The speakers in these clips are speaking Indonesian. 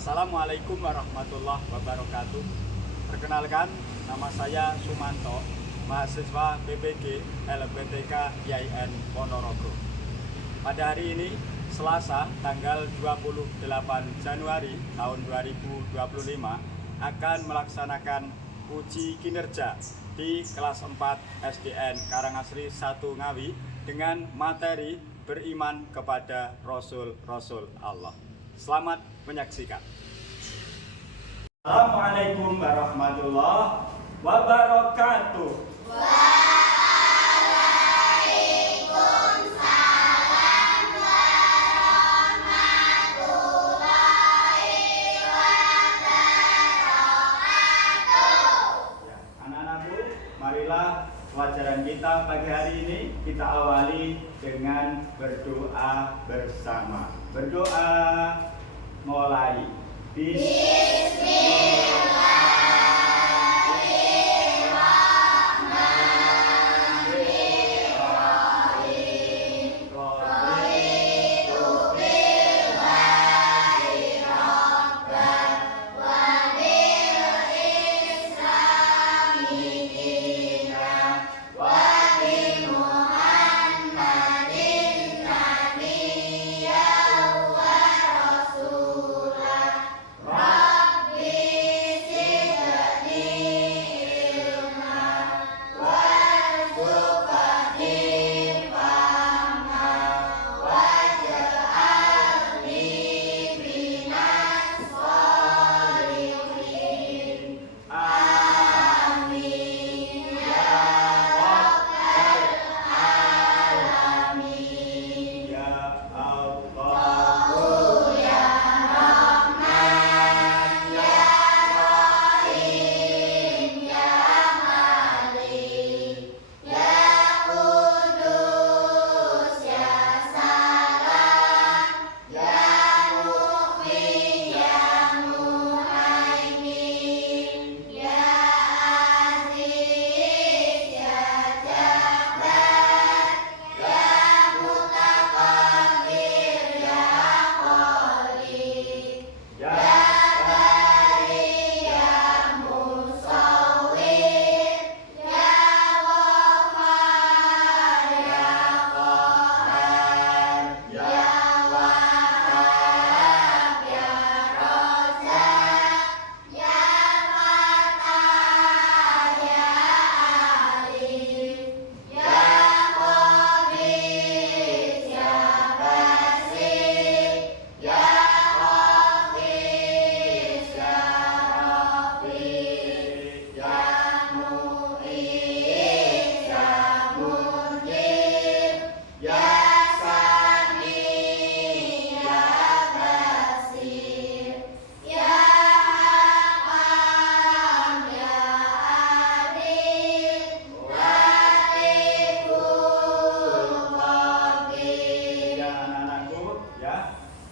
Assalamualaikum warahmatullahi wabarakatuh. Perkenalkan, nama saya Sumanto, mahasiswa PPG LPTK IAIN Ponorogo. Pada hari ini, Selasa, tanggal 28 Januari tahun 2025, akan melaksanakan uji kinerja di kelas 4 SDN Karangasri 1 Ngawi dengan materi beriman kepada Rasul-Rasul Allah. Selamat menyaksikan. Assalamualaikum warahmatullahi wabarakatuh. Waalaikumsalam warahmatullahi wabarakatuh. Ya, anak-anakku, marilah pelajaran kita pagi hari ini kita awali dengan berdoa bersama. Berdoa mulai.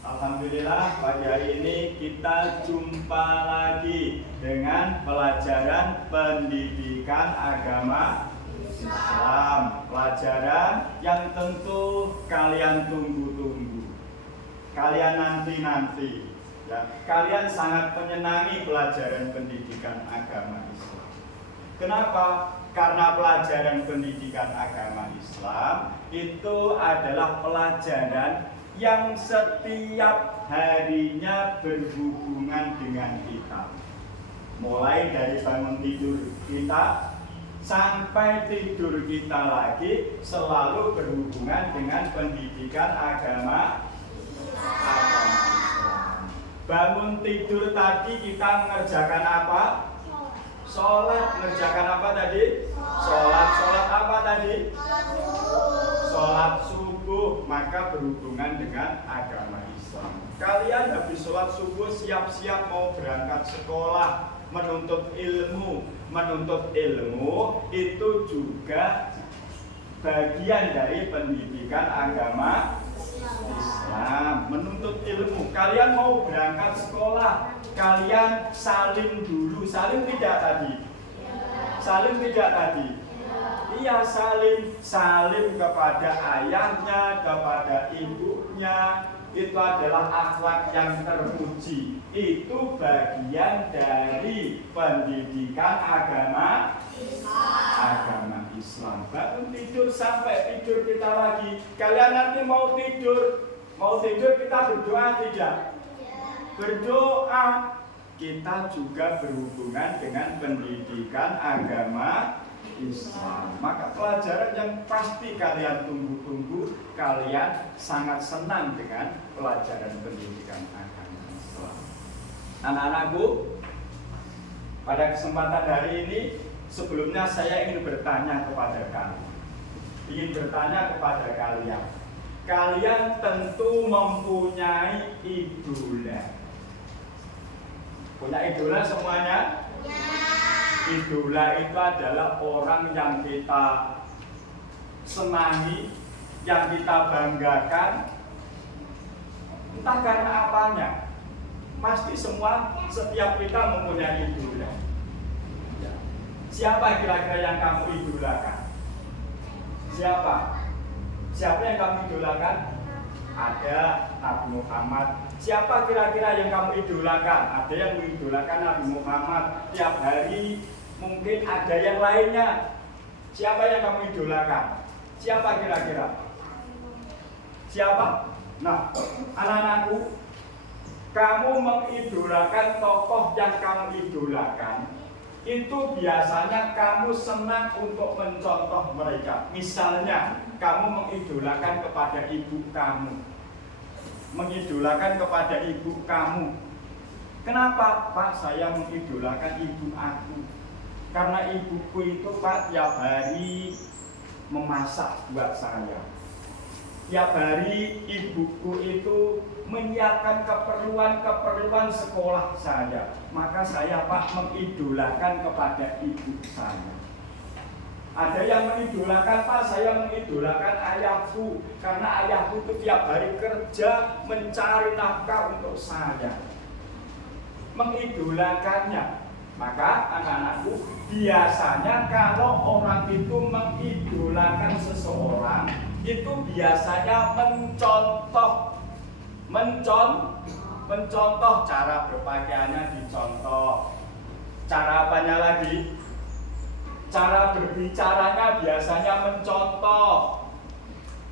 Alhamdulillah, pagi hari ini kita jumpa lagi dengan pelajaran pendidikan agama Islam. Pelajaran yang tentu kalian tunggu-tunggu, kalian nanti-nanti. Ya, kalian sangat menyenangi pelajaran pendidikan agama Islam. Kenapa? Karena pelajaran pendidikan agama Islam itu adalah pelajaran yang setiap harinya berhubungan dengan kita. Mulai dari bangun tidur kita sampai tidur kita lagi selalu berhubungan dengan pendidikan agama Islam. Bangun tidur tadi kita mengerjakan apa? Sholat. Mengerjakan apa tadi? Sholat. Sholat apa tadi? Sholat subuh. Maka berhubungan dengan agama Islam. Kalian habis sholat subuh siap-siap mau berangkat sekolah, menuntut ilmu. Menuntut ilmu itu juga bagian dari pendidikan agama Islam. Menuntut ilmu. Kalian mau berangkat sekolah, kalian salim dulu. Salim tidak tadi? Salim tidak tadi? Iya, salim kepada ayahnya, kepada ibunya, ibunya, itu adalah akhlak yang terpuji. Itu bagian dari pendidikan agama Islam. Bangun tidur sampai tidur kita lagi. Kalian nanti mau tidur kita berdoa tidak? Berdoa. Kita juga berhubungan dengan pendidikan agama Islam. Maka pelajaran yang pasti kalian tunggu-tunggu, kalian sangat senang dengan pelajaran pendidikan agama Islam. Anak-anakku, pada kesempatan hari ini, sebelumnya saya ingin bertanya kepada kalian. Kalian tentu mempunyai idola. Punya idola semuanya? Idola itu adalah orang yang kita senangi, yang kita banggakan. Entah karena apanya. Pasti setiap kita mempunyai idola. Siapa kira-kira yang kamu idolakan? Siapa yang kamu idolakan? Ada Nabi Muhammad. Siapa kira-kira yang kamu idolakan? Ada yang mengidolakan Nabi Muhammad. Tiap hari mungkin ada yang lainnya. Siapa yang kamu idolakan? Siapa kira-kira? Siapa? Nah, anak-anakku, kamu mengidolakan tokoh yang kamu idolakan, itu biasanya kamu senang untuk mencontoh mereka. Misalnya, kamu mengidolakan kepada ibu kamu. Kenapa? Pak, saya mengidolakan ibu aku. Karena ibuku itu, Pak, tiap hari memasak buat saya. Tiap hari ibuku itu menyiapkan keperluan sekolah saya. Maka saya, Pak, mengidolakan kepada ibu saya. Ada yang mengidolakan, Pak, saya mengidolakan ayahku. Karena ayahku itu tiap hari kerja mencari nafkah untuk saya. Mengidolakannya. Maka anak-anakku, biasanya kalau orang itu mengidolakan seseorang, itu biasanya mencontoh cara berpakaiannya, dicontoh. Cara apanya lagi? Cara berbicaranya biasanya mencontoh.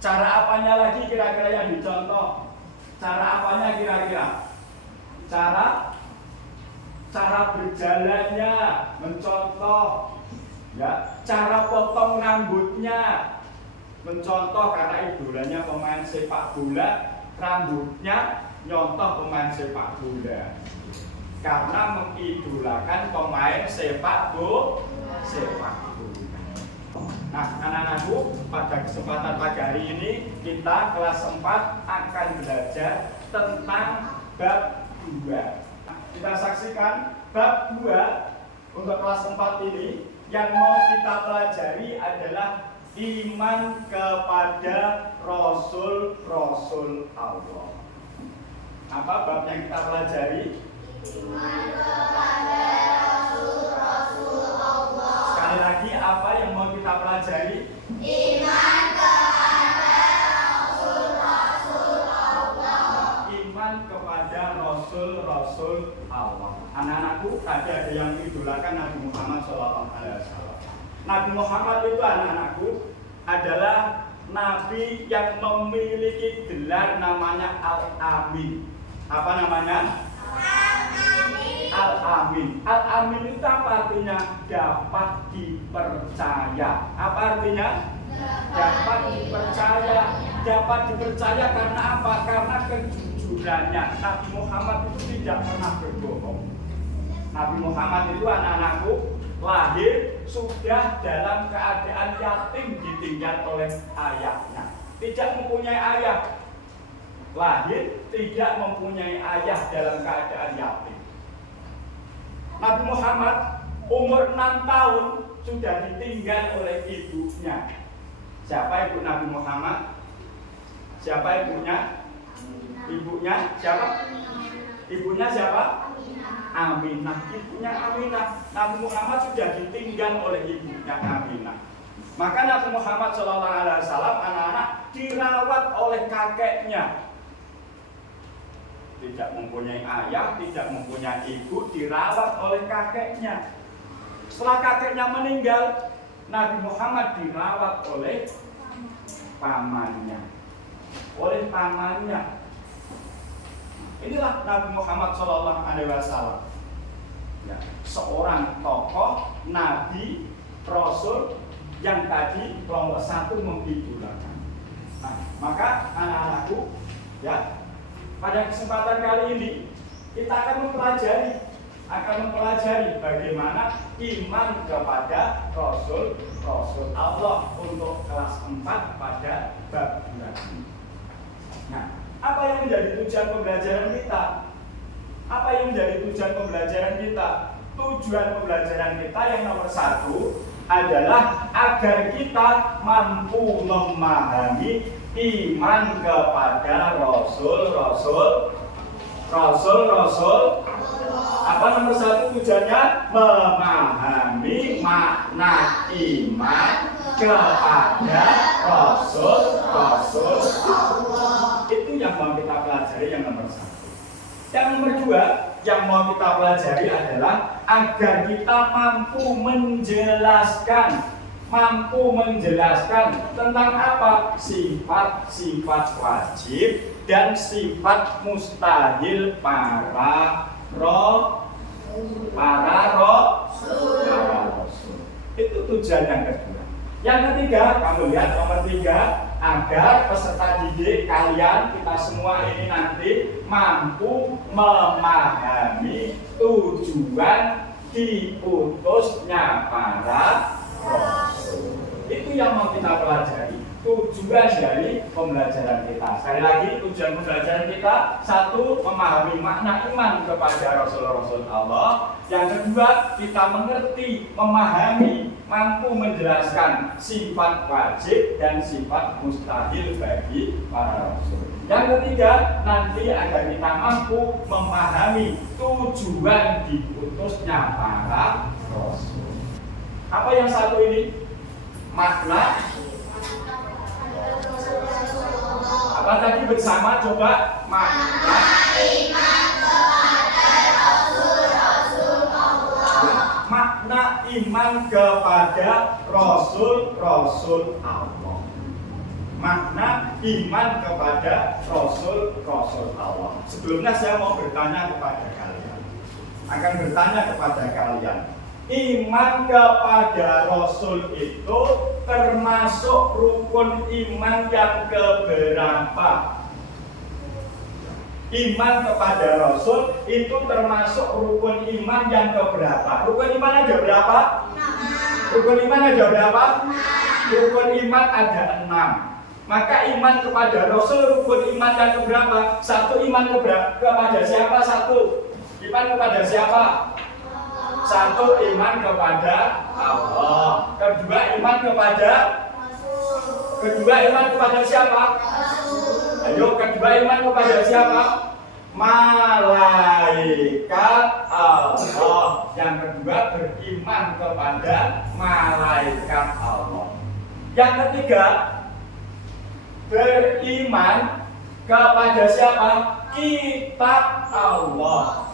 Cara apanya lagi kira-kira yang dicontoh? Cara apanya kira-kira? Cara berjalannya mencontoh. Ya, cara potong rambutnya mencontoh, karena idolanya pemain sepak bola, rambutnya nyontoh pemain sepak bola. Karena mengidolakan pemain sepak bola. Nah, anak-anakku, pada kesempatan pagi hari ini kita kelas 4 akan belajar tentang bab 2. Kita saksikan bab 2 untuk kelas 4 ini. Yang mau kita pelajari adalah iman kepada Rasul-Rasul Allah. Apa bab yang kita pelajari? Iman kepada Rasul-Rasul Allah. Sekali lagi, apa yang mau kita pelajari? Iman kepada Rasul-Rasul Allah. Iman kepada Rasul-Rasul Allah. Anak-anakku, tadi ada yang idolakan Nabi Muhammad SAW. Nabi Muhammad itu, anak-anakku, adalah Nabi yang memiliki gelar namanya Al-Amin. Apa namanya? Al-Amin. Al-Amin itu apa artinya? Dapat dipercaya. Apa artinya? Dapat dipercaya. Dapat dipercaya karena apa? Karena kejujurannya. Nabi Muhammad itu tidak pernah berbohong. Nabi Muhammad itu, anak-anakku, lahir sudah dalam keadaan yatim, ditinggal oleh ayahnya. Tidak mempunyai ayah. Lahir tidak mempunyai ayah dalam keadaan yatim. Nabi Muhammad umur 6 tahun sudah ditinggal oleh ibunya. Siapa ibu Nabi Muhammad? Siapa ibunya? Ibunya siapa? Ibunya siapa? Aminah. Ibunya Aminah. Nabi Muhammad sudah ditinggal oleh ibunya Aminah. Maka Nabi Muhammad SAW, anak-anak, dirawat oleh kakeknya. tidak mempunyai ayah, tidak mempunyai ibu, dirawat oleh kakeknya. Setelah kakeknya meninggal, Nabi Muhammad dirawat oleh pamannya. Inilah Nabi Muhammad SAW. Ya, seorang tokoh, nabi, rasul yang tadi kelompok satu mengidolakan. Nah, maka anak-anakku, ya, pada kesempatan kali ini kita akan mempelajari bagaimana iman kepada rasul Allah untuk kelas 4 pada bab 2. Nah, apa yang menjadi tujuan pembelajaran kita? Tujuan pembelajaran kita yang nomor 1 adalah agar kita mampu memahami iman kepada rasul. Apa nomor 1 tujuannya? Memahami makna iman kepada rasul Allah. Itu yang mau kita pelajari yang nomor 1. Yang nomor 2 yang mau kita pelajari adalah agar kita mampu menjelaskan tentang apa? Sifat-sifat wajib dan sifat mustahil para rasul. Itu tujuan yang kedua. Yang ketiga, kamu lihat nomor 3, agar peserta didik kalian, kita semua ini nanti mampu memahami tujuan diutusnya para rasul. Itu yang mau kita pelajari. Tujuan dari pembelajaran kita. Sekali lagi, tujuan pembelajaran kita 1, memahami makna iman kepada rasul-rasul Allah. Yang kedua, kita mengerti, memahami, mampu menjelaskan sifat wajib dan sifat mustahil bagi para rasul. Yang ketiga, nanti agar kita mampu memahami tujuan diutusnya para rasul. Apa yang satu ini? Makna. Apa tadi bersama? Coba. Makna iman kepada rasul Allah. Makna iman kepada rasul Allah. Makna iman kepada rasul Allah. Sebelumnya saya mau bertanya kepada kalian. Iman kepada rasul itu termasuk rukun iman yang keberapa? Iman kepada rasul itu termasuk rukun iman yang keberapa? Rukun iman ada berapa? 6. Rukun iman ada 6. Maka iman kepada rasul rukun iman yang keberapa? 1, iman kepada siapa? 1, iman kepada siapa? 1, iman kepada Allah. Kedua, iman kepada siapa? Ayo, kedua iman kepada siapa? Malaikat Allah. Yang kedua, beriman kepada malaikat Allah. Yang ketiga, beriman kepada siapa? Kitab Allah.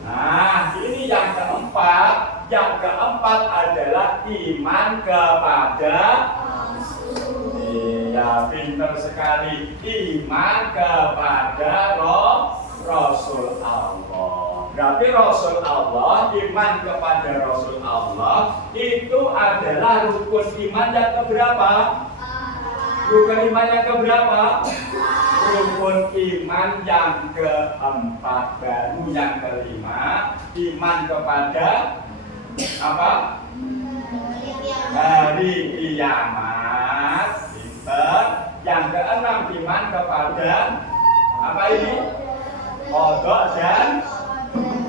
Nah, ini yang keempat. Yang keempat adalah iman kepada rasul. Iya, pintar sekali. Iman kepada rasul Allah. Berarti rasul Allah, iman kepada rasul Allah itu adalah rukun iman yang keberapa? Rukun iman yang keberapa? Rukun iman yang keempat. Baru yang kelima, iman kepada apa? Hari kiamat. Pinter. Yang keenam, iman kepada apa ini? Qadha dan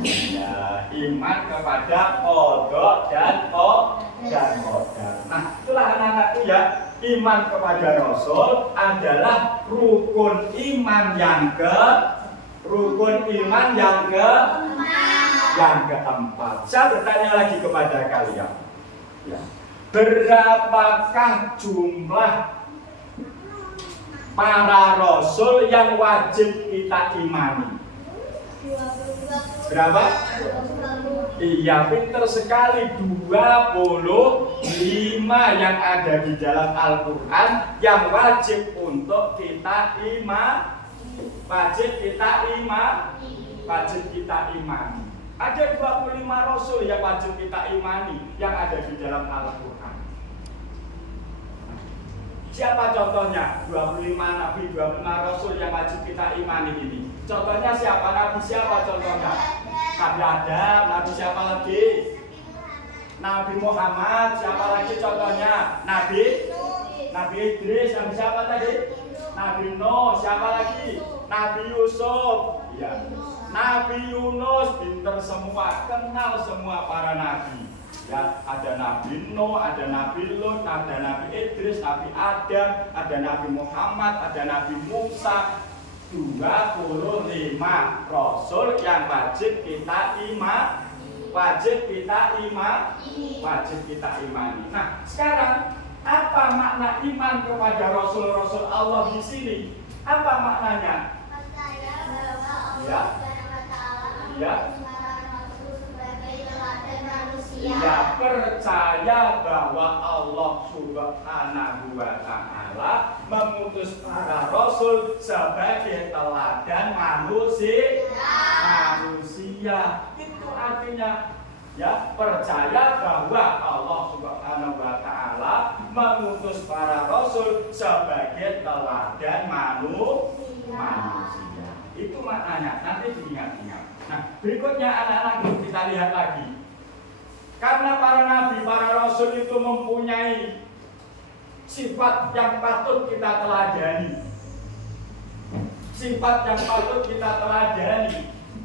ya, iman kepada qadha dan qadar. Nah, itulah anak-anakku ya. Iman kepada Rasul adalah rukun iman yang keempat. Saya bertanya lagi kepada kalian, ya, berapakah jumlah para rasul yang wajib kita imani? Berapa? Iya, pinter sekali. 25 yang ada di dalam Al-Quran yang wajib untuk kita wajib kita imani. Ada 25 rasul yang wajib kita imani yang ada di dalam Al-Quran. Siapa contohnya? 25 nabi, 25 rasul yang wajib kita imani ini. Contohnya siapa? Nabi siapa contohnya? Nabi Adam. Nabi siapa lagi? Nabi Muhammad. Siapa lagi contohnya? Nabi Idris. Nabi siapa tadi? Nabi Nuh. Siapa lagi? Nabi Yusuf. Ya. Nabi Yunus. Pinter semua, kenal semua para nabi. Ya, ada Nabi Nuh, ada Nabi Lut, ada Nabi Idris, Nabi Adam, ada Nabi Muhammad, ada Nabi Musa. 25 rasul yang wajib kita imani. Nah, sekarang apa makna iman kepada rasul-rasul Allah di sini? Apa maknanya? Ya. Ya. Ya, percaya bahwa Allah Subhanahu wa Ta'ala mengutus para rasul sebagai teladan manusia. Itu artinya, ya, percaya bahwa Allah Subhanahu wa Ta'ala mengutus para rasul sebagai teladan manusia. Itu maknanya, nanti diingat-ingat. Nah, berikutnya anak-anak kita lihat lagi. Karena para nabi, para rasul itu mempunyai sifat yang patut kita teladani.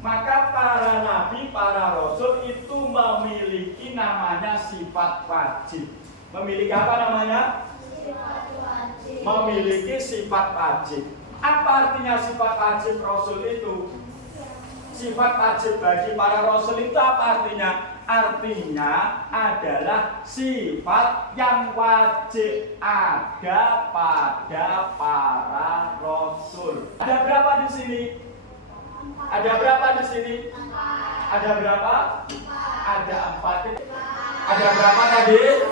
Maka para nabi, para rasul itu memiliki namanya sifat wajib. Memiliki apa namanya? Memiliki sifat wajib. Apa artinya sifat wajib rasul itu? Sifat wajib bagi para rasul itu apa artinya? Artinya adalah sifat yang wajib ada pada para rasul. Ada berapa di sini? Ada berapa? Ada 4. Ada berapa tadi?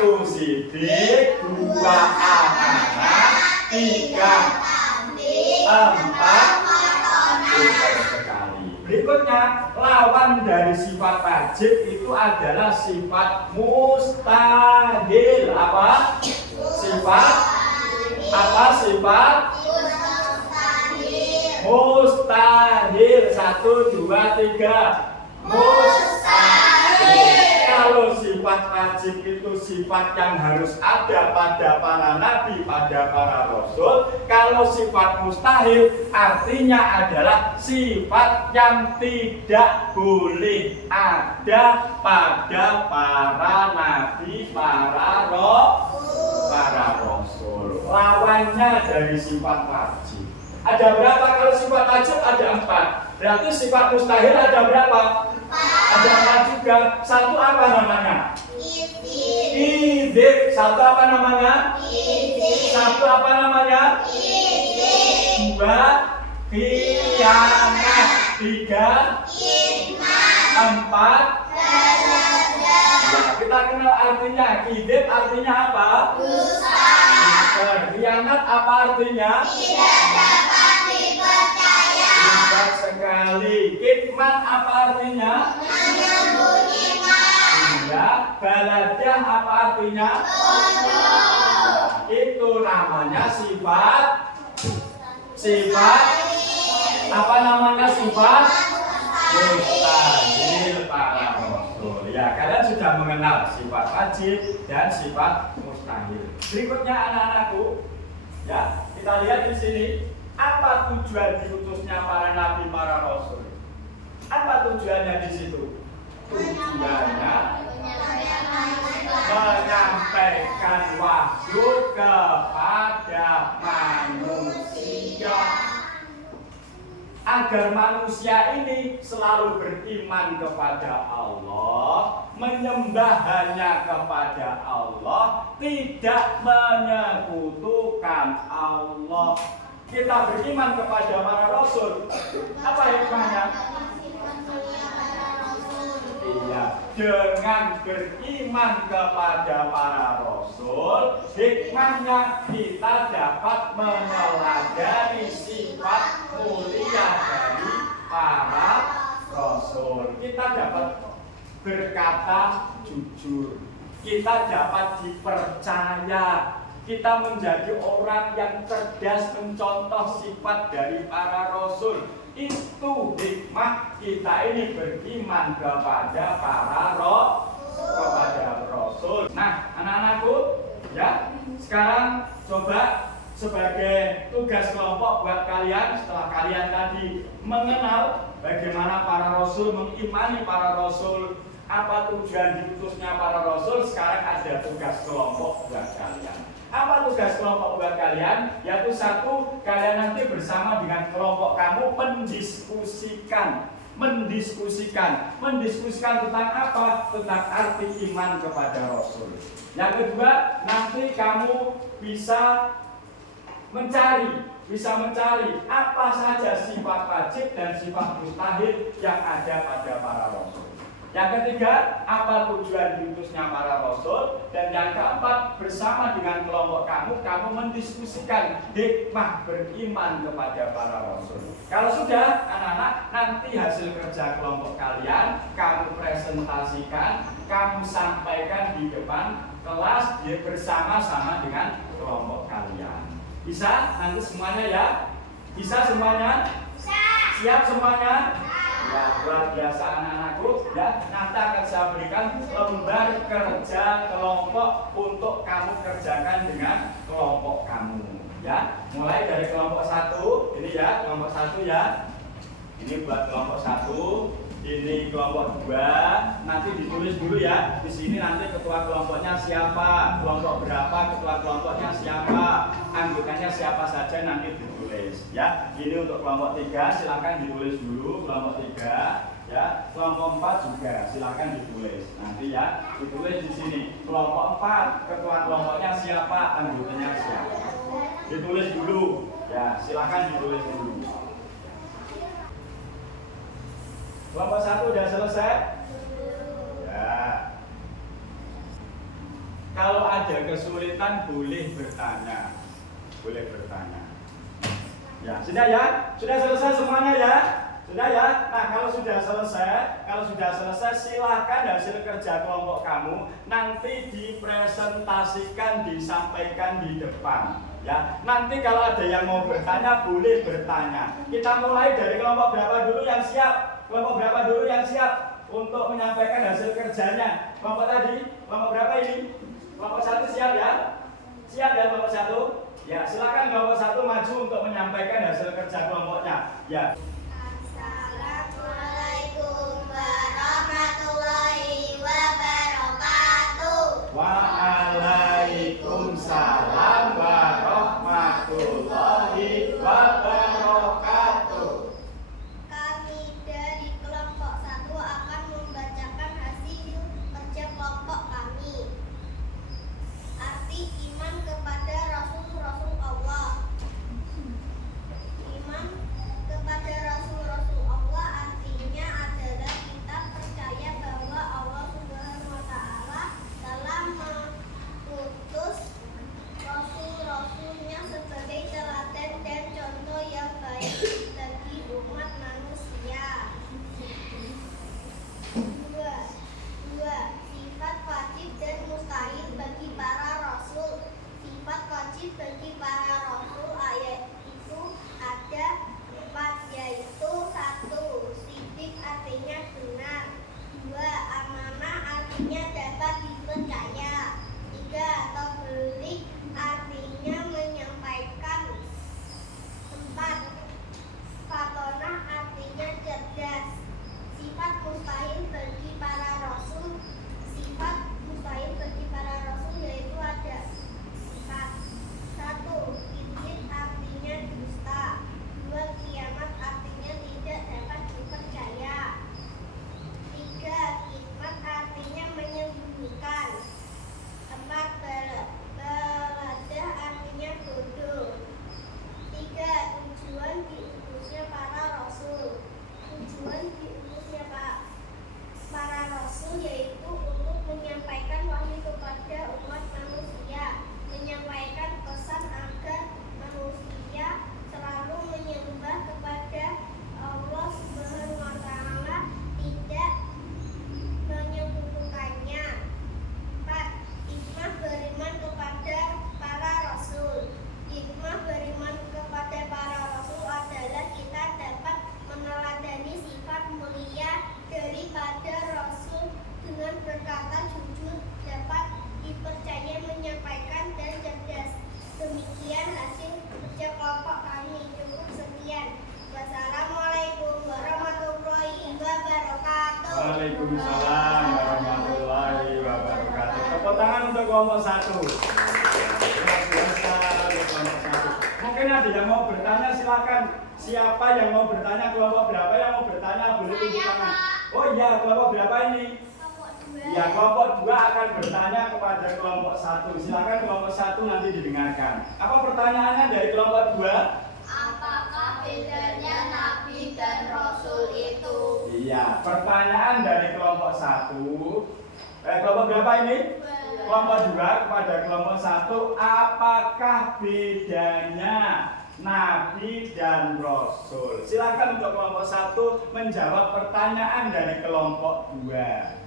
1 sidik, 2 amanah, 3 4 sekali. Berikutnya, lawan dari sifat wajib itu adalah sifat mustahil. Apa? Sifat mustahil. 1, 2, 3. Mustahil. Kalau sifat wajib itu sifat yang harus ada pada para nabi, pada para rasul. Kalau sifat mustahil artinya adalah sifat yang tidak boleh ada pada para nabi, para rasul. Lawannya dari sifat wajib. Ada berapa kalau sifat wajib? Ada 4. Berarti sifat mustahil ada berapa? Ada 4 juga. 1 apa namanya? Idzin. 1 apa namanya? 1 apa namanya? 2 khianat. 3 4 ya, kita kenal artinya. Idzin artinya apa? Dusta. Khianat apa artinya? Tidak dapat dipercaya. Benar sekali. Kitman apa artinya? Menyembunyikan. Ya, baladah apa artinya? Itu namanya sifat apa namanya? Sifat mustahil para rasul. Ya, kalian sudah mengenal sifat wajib dan sifat mustahil. Berikutnya anak-anakku, ya, kita lihat di sini apa tujuan diutusnya para nabi, para rasul. Apa tujuannya di situ? Tujuannya menyampaikan wahyu kepada manusia agar manusia ini selalu beriman kepada Allah, menyembah hanya kepada Allah, tidak menyekutukan Allah. Kita beriman kepada para rasul. Apa hikmahnya? Iya, dengan beriman kepada para rasul, hikmahnya kita dapat meneladani sifat mulia dari para rasul. Kita dapat berkata jujur, kita dapat dipercaya, kita menjadi orang yang cerdas mencontoh sifat dari para rasul. Itu hikmah kita ini beriman kepada para rasul. Nah, anak-anakku, ya, sekarang coba sebagai tugas kelompok buat kalian, setelah kalian tadi mengenal bagaimana para rasul, mengimani para rasul, apa tujuan diutusnya para rasul, sekarang ada tugas kelompok buat kalian. Apa tugas kelompok buat kalian? Yaitu satu, kalian nanti bersama dengan kelompok kamu mendiskusikan tentang apa? Tentang arti iman kepada Rasul. Yang kedua, nanti kamu bisa mencari apa saja sifat wajib dan sifat mustahil yang ada pada para Rasul. Yang ketiga, apa tujuan diutusnya para rasul. Dan yang keempat, bersama dengan kelompok kamu mendiskusikan hikmah beriman kepada para rasul. Kalau sudah, anak-anak, nanti hasil kerja kelompok kalian kamu presentasikan, kamu sampaikan di depan kelas bersama-sama dengan kelompok kalian. Bisa? Nanti semuanya ya? Bisa semuanya? Siap semuanya? Ya, luar biasa anak-anakku, ya. Nanti akan saya berikan lembar kerja kelompok untuk kamu kerjakan dengan kelompok kamu, ya. Mulai dari kelompok 1, ini ya, kelompok 1 ya. Ini buat kelompok 1, ini kelompok 2. Nanti ditulis dulu ya. Di sini nanti ketua kelompoknya siapa, kelompok berapa, ketua kelompoknya siapa, anggotanya siapa saja nanti ditulis, ya. Ini untuk kelompok 3, silakan ditulis dulu kelompok 3, ya. Kelompok 4 juga silakan ditulis. Nanti ya, ditulis di sini. Kelompok 4, ketua kelompoknya siapa, anggotanya siapa. Ditulis dulu, ya. Silakan ditulis dulu. Kelompok 1 sudah selesai? Ya. Kalau ada kesulitan boleh bertanya. Ya, sudah ya? Sudah selesai semuanya ya? Sudah ya? Nah, kalau sudah selesai silakan hasil kerja kelompok kamu nanti dipresentasikan, disampaikan di depan. Ya, nanti kalau ada yang mau bertanya boleh bertanya. Kita mulai dari kelompok berapa dulu yang siap? Kelompok berapa dulu yang siap untuk menyampaikan hasil kerjanya? Kelompok tadi, kelompok berapa ini? Kelompok 1 siap ya? Siap ya kelompok 1? Ya, silakan kelompok 1 maju untuk menyampaikan hasil kerja kelompoknya. Ya. Assalamualaikum warahmatullahi wabarakatuh. Waalaikumsalam warahmatullahi wabarakatuh. Kami dari kelompok 1 akan membacakan hasil kerja kelompok kami. Arti iman kepada Rasul-Rasul Allah. Iman kepada 1. Luar biasa untuk kelompok 1. Mungkin ada yang mau bertanya, silakan. Siapa yang mau bertanya, kelompok berapa yang mau bertanya, boleh tunjuk tangan. Oh iya, kelompok berapa ini? Ya, kelompok 2 akan bertanya kepada kelompok 1. Silakan kelompok 1 nanti didengarkan. Apa pertanyaannya dari kelompok 2? Apakah bedanya nabi dan rasul itu? Iya, pertanyaan dari kelompok 1. Kelompok berapa ini? Kelompok 2 kepada kelompok 1, apakah bedanya nabi dan rasul? Silakan untuk kelompok 1 menjawab pertanyaan dari kelompok 2.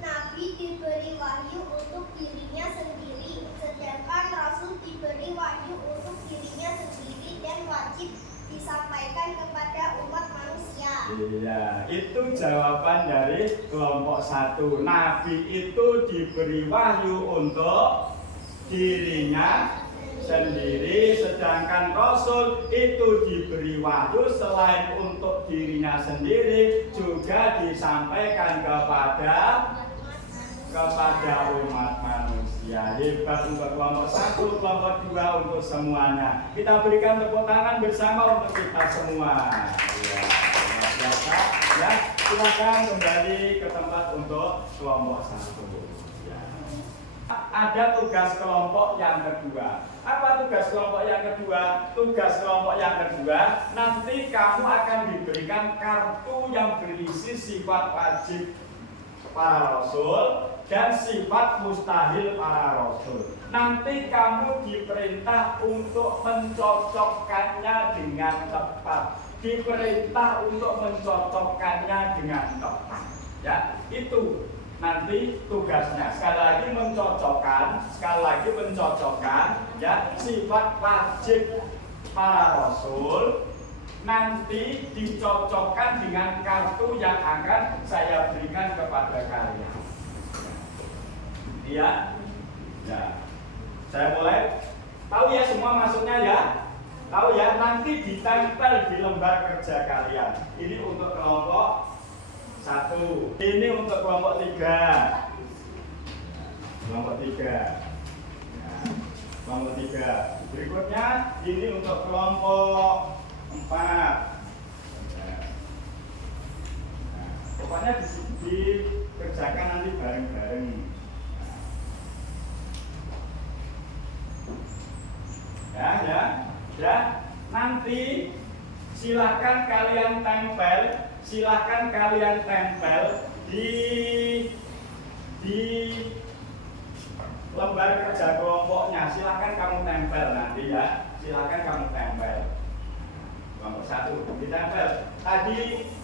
Nabi diberi wahyu untuk dirinya sendiri, sedangkan rasul diberi wahyu untuk dirinya sendiri dan wajib disampaikan kepada umat manusia. Iya, itu jawaban dari kelompok 1. Nabi itu diberi wahyu untuk dirinya sendiri, sedangkan rasul itu diberi wahyu selain untuk dirinya sendiri juga disampaikan kepada umat manusia. Hebat untuk kelompok 1, kelompok 2 untuk semuanya. Kita berikan tepuk tangan bersama untuk kita semua. Ya, luar biasa. Ya, silakan kembali ke tempat untuk kelompok 1. Ya. Ada tugas kelompok yang kedua. Apa tugas kelompok yang kedua? Tugas kelompok yang kedua, nanti kamu akan diberikan kartu yang berisi sifat wajib para rasul dan sifat mustahil para rasul. Nanti kamu diperintah untuk mencocokkannya dengan tepat. Diperintah untuk mencocokkannya dengan tepat. Ya, itu nanti tugasnya. Sekali lagi mencocokkan ya sifat wajib para rasul nanti dicocokkan dengan kartu yang akan saya berikan kepada kalian. Iya? Ya. Saya mulai. Tahu ya semua maksudnya ya? Tahu ya? Nanti ditempel di lembar kerja kalian. Ini untuk kelompok 1. Ini untuk kelompok 3. Kelompok 3. Ya. Kelompok 3. Berikutnya ini untuk kelompok 4. Ya. Nah, pokoknya dikerjakan nanti bareng-bareng. Ya. Nanti silakan kalian tempel di lembar kerja kelompoknya. Silakan kamu tempel nanti ya. Silakan kamu tempel. Kelompok 1 ditempel. Tadi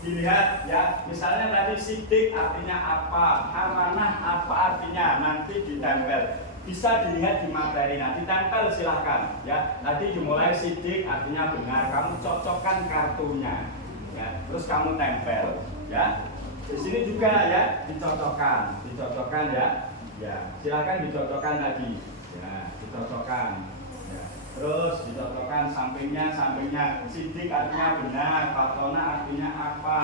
dilihat ya, misalnya tadi sidik artinya apa, amanah apa artinya, nanti ditempel. Bisa dilihat di materi, nanti tempel silahkan ya. Nanti dimulai sidik artinya benar, kamu cocokkan kartunya ya. Terus kamu tempel ya. Di sini juga ya dicocokkan ya. Ya, silahkan dicocokkan tadi ya, dicocokkan ya. Terus dicocokkan sampingnya. Sidik artinya benar, patona artinya apa.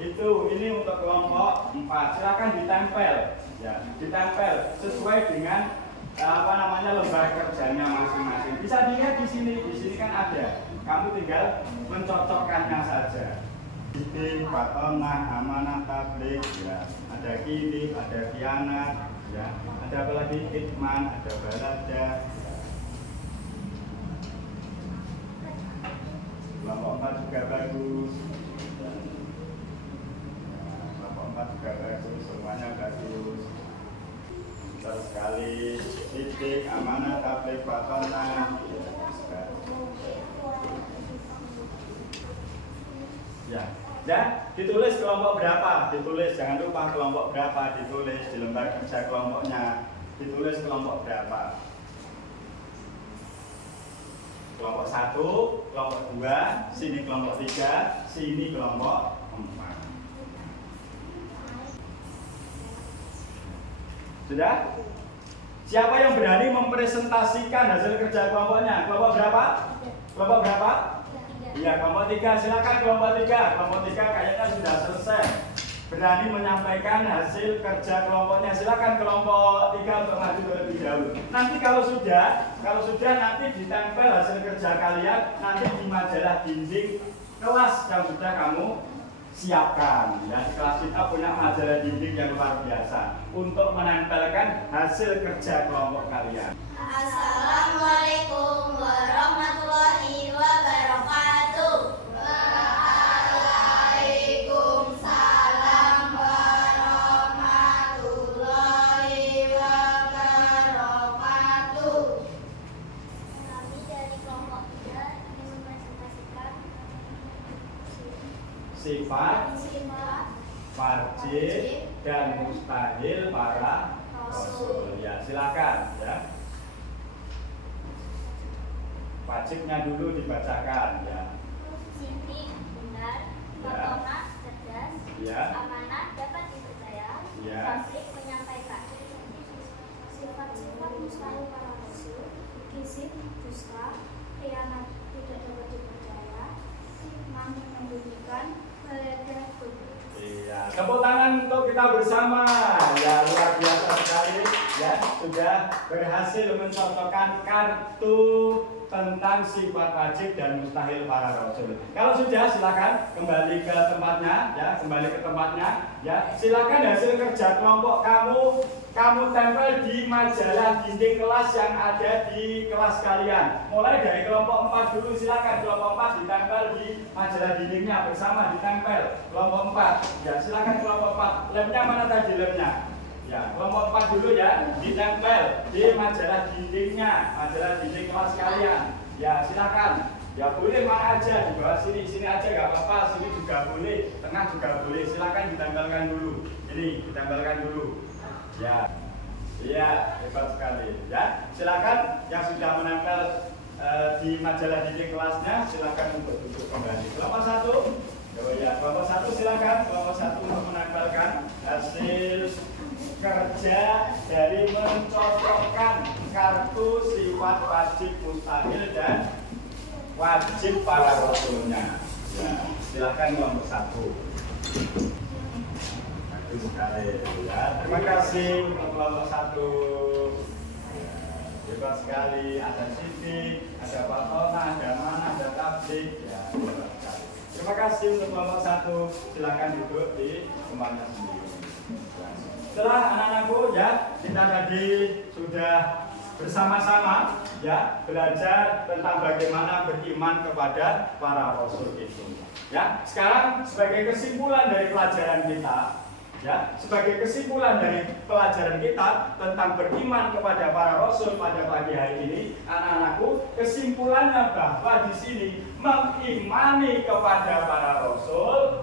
Itu ini untuk kelompok 4. Silakan ditempel ya, ditempel sesuai dengan lembar kerjanya masing-masing. Bisa dilihat di sini kan ada. Kamu tinggal mencocokkannya saja. Sidik, patona, amanah, tabligh ya. Ada kidib, ada khianat ya. Ada apa lagi? Kitman, ada balada. Kelompok 4 juga bagus. Kelompok 4 juga bagus, semuanya bagus. Besar sekali. Sidik, amanah, tabligh, patona. Ya, ditulis kelompok berapa? Ditulis, jangan lupa kelompok berapa ditulis di lembar kerja kelompoknya. Ditulis kelompok berapa? Kelompok 1, kelompok 2, sini kelompok 3, sini kelompok 4. Sudah? Siapa yang berani mempresentasikan hasil kerja kelompoknya? Kelompok berapa? Kelompok berapa? Iya, kelompok 3. Silakan kelompok 3. Kelompok 3 kayaknya sudah selesai berani menyampaikan hasil kerja kelompoknya. Silakan kelompok 3 untuk maju terlebih dahulu. Nanti kalau sudah nanti ditempel hasil kerja kalian nanti di majalah dinding kelas yang sudah kamu siapkan. Ya, di kelas kita punya majalah dinding yang luar biasa untuk menempelkan hasil kerja kelompok kalian. Assalamualaikum warahmatullahi wabarakatuh. Waalaikumsalam warahmatullahi wabarakatuh. Kami dari kelompok 3 ingin mempresentasikan Sifat, wajib, dan mustahil para rasul. Ya, silakan ya. Wajibnya dulu dibacakan ya. Siti benar, Fatona cerdas, Ya. amanah dapat dipercaya, Ya. fasik menyampaikan. Sifat-sifat mustahil para rasul, kizib dusta, khianat tidak dapat dipercaya, membunyikan, meledak kudus. Iya, tepuk tangan untuk kita bersama. Ya, luar biasa sekali ya, sudah berhasil mencontohkan kartu tentang sifat wajib dan mustahil para rasul. Kalau sudah silakan kembali ke tempatnya ya, ya. Silakan hasil kerja kelompok kamu tempel di majalah dinding kelas yang ada di kelas kalian. Mulai dari kelompok 4 dulu, silakan kelompok 4 ditempel di majalah dindingnya bersama ditempel. Kelompok 4. Ya, silakan kelompok 4. Lemnya mana tadi lemnya? Ya, kelompok 4 dulu ya, ditempel di majalah dindingnya, majalah dinding kelas kalian. Ya, silakan. Ya boleh mana aja, di bawah sini aja nggak apa-apa, sini juga boleh, tengah juga boleh. Silakan ditempelkan dulu. Ini ditempelkan dulu. Ya, iya, hebat sekali. Ya, silakan yang sudah menempel di majalah dinding kelasnya, silakan untuk duduk kembali. Kelompok 1, oh ya, kelompok 1 silakan, kelompok 1 untuk menempelkan hasil kerja dari mencocokkan kartu sifat wajib mustahil dan wajib para rasulnya. Ya, silakan kelompok 1. Sekali ya. Terima kasih untuk kelompok 1. Ya, hebat sekali. Ada Siti, ada Fatona, ada Mana, ada Tablik. Ya, hebat sekali. Terima kasih untuk kelompok 1. Silakan duduk di tempatnya sendiri. Setelah anak-anakku ya, kita tadi sudah bersama-sama ya belajar tentang bagaimana beriman kepada para rasul itu. Ya, sekarang sebagai kesimpulan dari pelajaran kita, ya, sebagai kesimpulan dari pelajaran kita tentang beriman kepada para rasul pada pagi hari ini, anak-anakku, kesimpulannya bahwa di sini mengimani kepada para rasul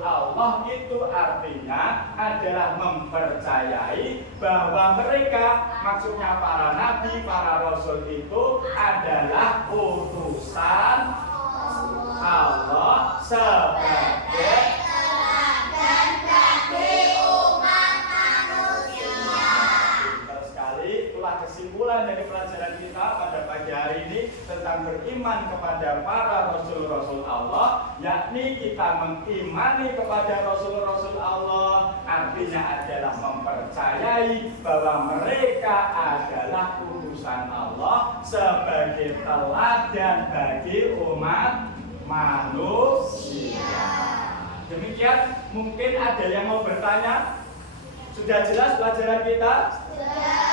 Allah itu artinya adalah mempercayai bahwa mereka, maksudnya para nabi, para rasul itu adalah utusan Allah sebagai kesimpulan dari pelajaran kita pada pagi hari ini tentang beriman kepada para rasul-rasul Allah, yakni kita mengimani kepada rasul-rasul Allah artinya adalah mempercayai bahwa mereka adalah utusan Allah sebagai teladan bagi umat manusia. Demikian, mungkin ada yang mau bertanya? Sudah jelas pelajaran kita?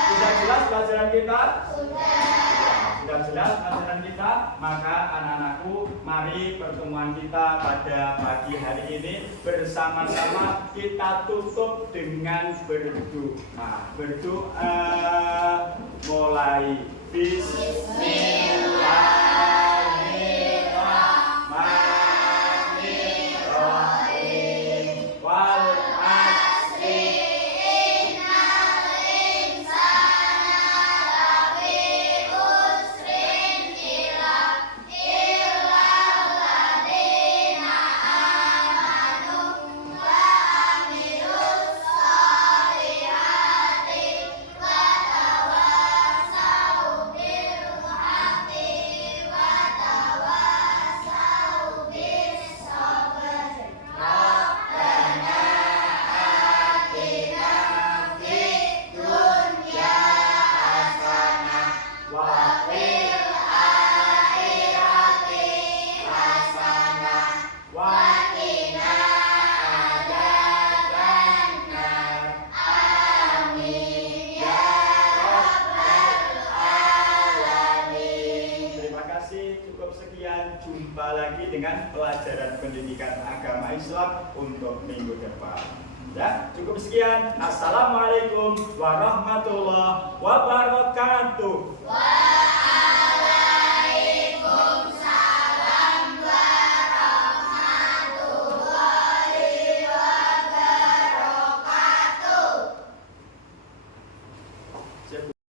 Sudah jelas pelajaran kita? Sudah jelas pelajaran kita? Maka anak-anakku, mari pertemuan kita pada pagi hari ini bersama-sama kita tutup dengan berdoa. Berdoa mulai. Bismillahirrahmanirrahim. Wal dengan pelajaran pendidikan agama Islam untuk minggu depan. Ya, cukup sekian. Assalamualaikum warahmatullahi wabarakatuh.